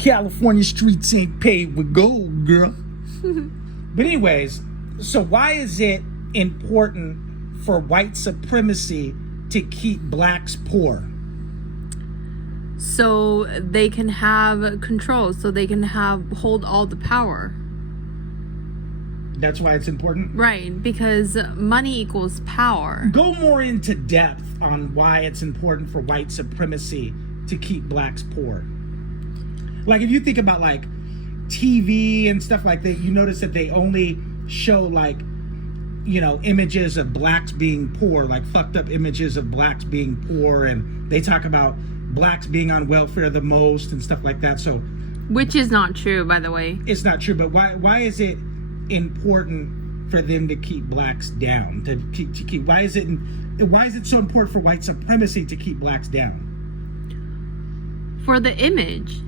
California streets ain't paved with gold, girl. But anyways, so why is it important for white supremacy to keep blacks poor? So they can have control, so they can hold all the power. That's why it's important? Right, because money equals power. Go more into depth on why it's important for white supremacy to keep blacks poor. Like if you think about like TV and stuff like that, you notice that they only show like, you know, images of blacks being poor, like fucked up images of blacks being poor, and they talk about blacks being on welfare the most and stuff like that. So, which is not true, by the way. It's not true, but why is it important for them to keep blacks down? Why is it so important for white supremacy to keep blacks down? For the image.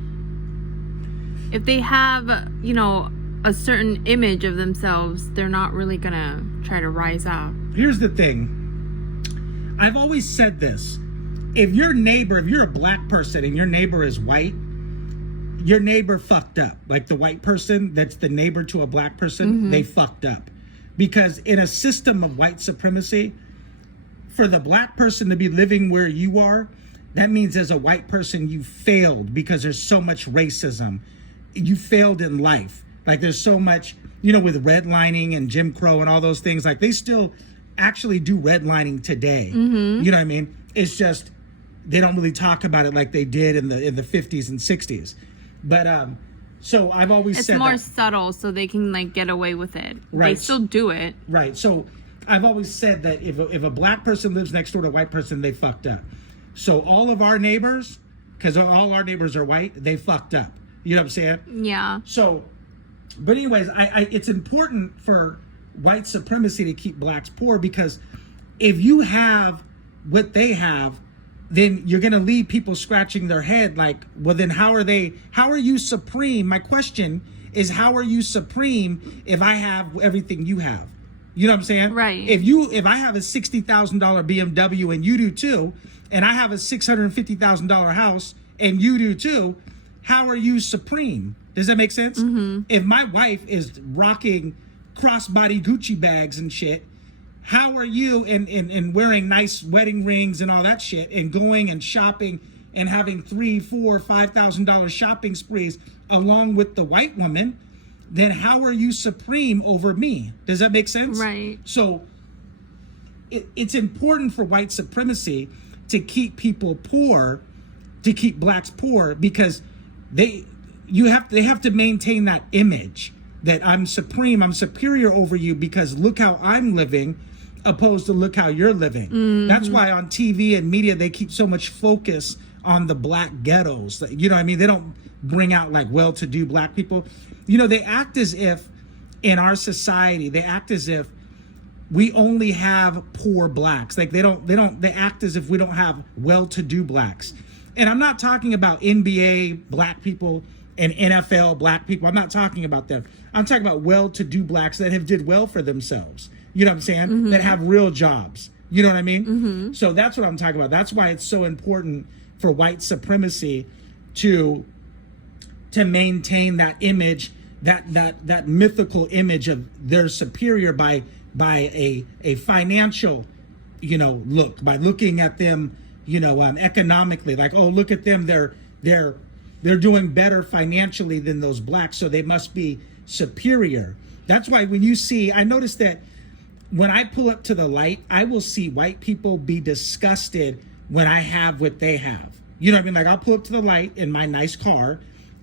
If they have, you know, a certain image of themselves, they're not really gonna try to rise up. Here's the thing. I've always said this. If you're a black person and your neighbor is white, your neighbor fucked up. Like the white person that's the neighbor to a black person, they fucked up. Because in a system of white supremacy, for the black person to be living where you are, that means as a white person, you failed because there's so much racism. You failed in life. Like there's so much, you know, with redlining and Jim Crow and all those things, like they still actually do redlining today. You know what I mean? It's just, they don't really talk about it like they did in the 50s and 60s. But so I've always said it's more that, subtle, so they can like get away with it. Right. They still do it. Right. So I've always said that if a black person lives next door to a white person, they fucked up. So all of our neighbors, because all our neighbors are white, they fucked up. You know what I'm saying? Yeah. So, but anyways, it's important for white supremacy to keep blacks poor, because if you have what they have, then you're going to leave people scratching their head like, well, then how are you supreme? My question is, how are you supreme if I have everything you have? You know what I'm saying? Right. If I have a $60,000 BMW and you do too, and I have a $650,000 house and you do too, how are you supreme? Does that make sense? If my wife is rocking crossbody Gucci bags and shit, how are you and wearing nice wedding rings and all that shit and going and shopping and having $3,000, $4,000, $5,000 shopping sprees along with the white woman? Then how are you supreme over me? Does that make sense? Right. So it's important for white supremacy to keep people poor, to keep blacks poor, because they have to maintain that image that I'm supreme, I'm superior over you because look how I'm living, opposed to look how you're living. That's why on TV and media they keep so much focus on the black ghettos. You know what I mean? They don't bring out like well-to-do black people. You know, they act as if in our society, they act as if we only have poor blacks. Like they act as if we don't have well-to-do blacks. And I'm not talking about NBA black people and NFL black people. I'm not talking about them. I'm talking about well-to-do blacks that have did well for themselves. You know what I'm saying? That have real jobs. You know what I mean? So that's what I'm talking about. That's why it's so important for white supremacy to maintain that image, that mythical image of their superior by a financial, you know, look, by looking at them, you know, economically, like, oh, look at them, they're doing better financially than those blacks, so they must be superior. That's why when you see, I noticed that when I pull up to the light, I will see white people be disgusted when I have what they have. You know what I mean? Like I'll pull up to the light in my nice car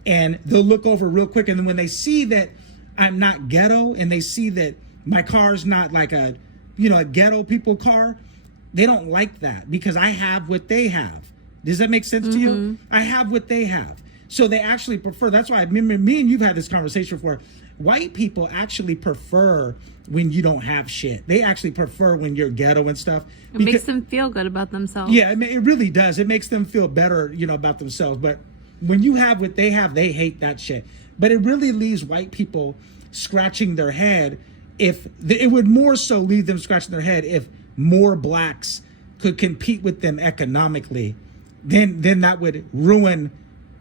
and they'll look over real quick. And then when they see that I'm not ghetto and they see that my car's not like a ghetto people car, they don't like that because I have what they have. Does that make sense to you? I have what they have. So they actually prefer, that's why I remember me and you've had this conversation before. White people actually prefer when you don't have shit. They actually prefer when you're ghetto and stuff. It makes them feel good about themselves. Yeah, it really does. It makes them feel better, you know, about themselves. But when you have what they have, they hate that shit. But it really leaves white people scratching their head. It would more so leave them scratching their head if more blacks could compete with them economically. Then that would ruin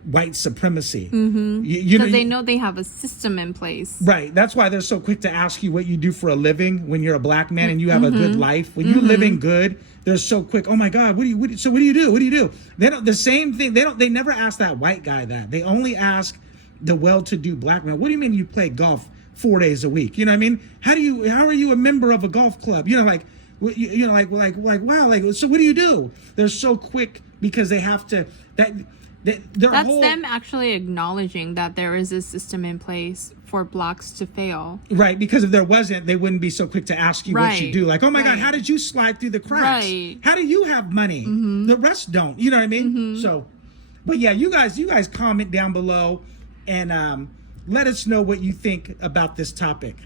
white supremacy. Because they know they have a system in place. Right. That's why they're so quick to ask you what you do for a living when you're a black man and you have a good life. When you're living good, they're so quick. Oh my God, what do you do? What do you do? They don't, the same thing. They never ask that white guy that. They only ask the well-to-do black man. What do you mean you play golf 4 days a week? You know what I mean? How are you a member of a golf club? You know, like, wow, like, so what do you do? They're so quick because they have to, That's them actually acknowledging that there is a system in place for blacks to fail. Right, because if there wasn't, they wouldn't be so quick to ask you what you do. Like, oh my God, how did you slide through the cracks? Right. How do you have money? The rest don't. You know what I mean? So, but yeah, you guys comment down below and let us know what you think about this topic.